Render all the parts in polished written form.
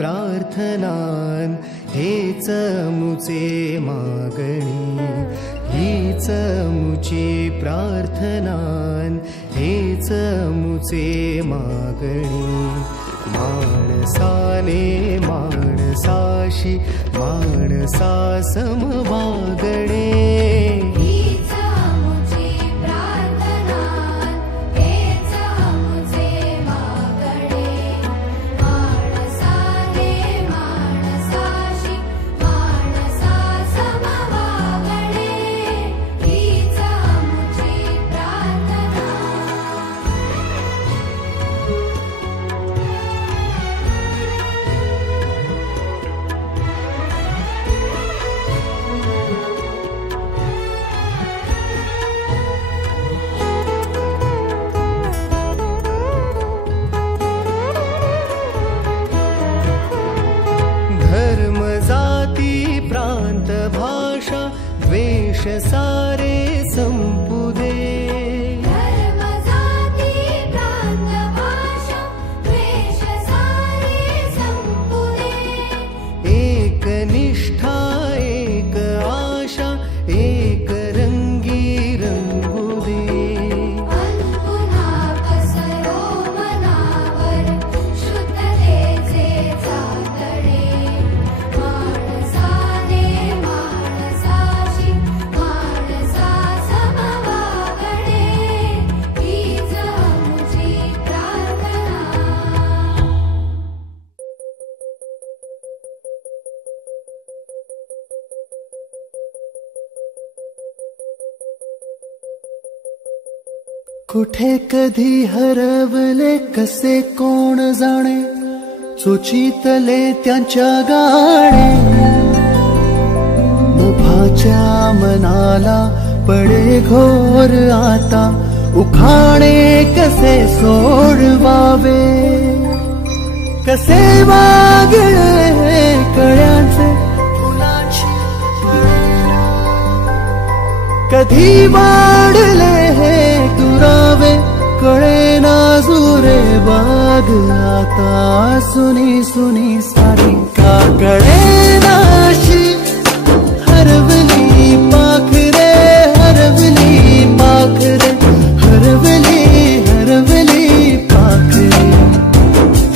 प्रार्थनान हेच मुचे मागणी, हीच मुची प्रार्थनान हेच मुचे मागणी। माणसाने माणसाशी माणसा समवागणे, द्वेष सारे संपुदे, धर्म जाती प्रांत भाषा द्वेष सारे संपुदे। एक निष्ठा एक आशा एक रंगी रंगुदे, पुन्हा पसरो मनावर शुद्धतेचे चातडे। माणसाने माणसाशी माणसा समवागणे, हीच मुची प्रार्थना। कुठे कधी हरवले कसे कोण जाणे, सुचितले त्यांच्या गाणे। मुभाच्या मनाला पडे घोर आता, उखाणे कसे सोडवावे, कसे वागळे कळ्यांचे फुलाची कळेना। कधी वाढले हे दुरावे कळेना जुरे बाग आता। सुनी सुनी सारी का कळेनाशी हरवली पाखरे, हरवली पाखरे, हरवली हरवली पाखरे।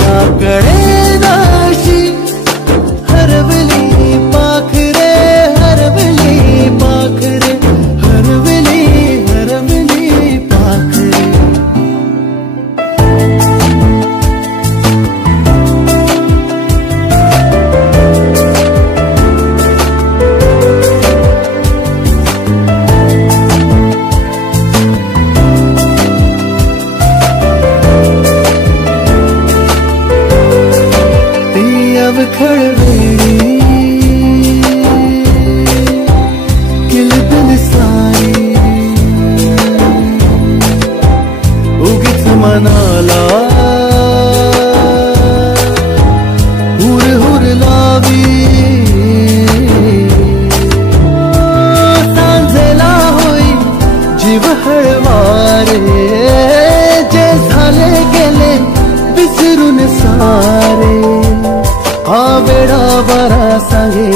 का कळेनाशी हरवली पाखरे, हरवली पाखरे, हरवली हरवली पाखरे। ती अवखळ वेळी किलबिल सारी, उगीच मनाला हुर हुर लावी। सांजेला होई जीव हळवारे, जे झाले गेले विसरून सारे। हा वेळा बरा सांगे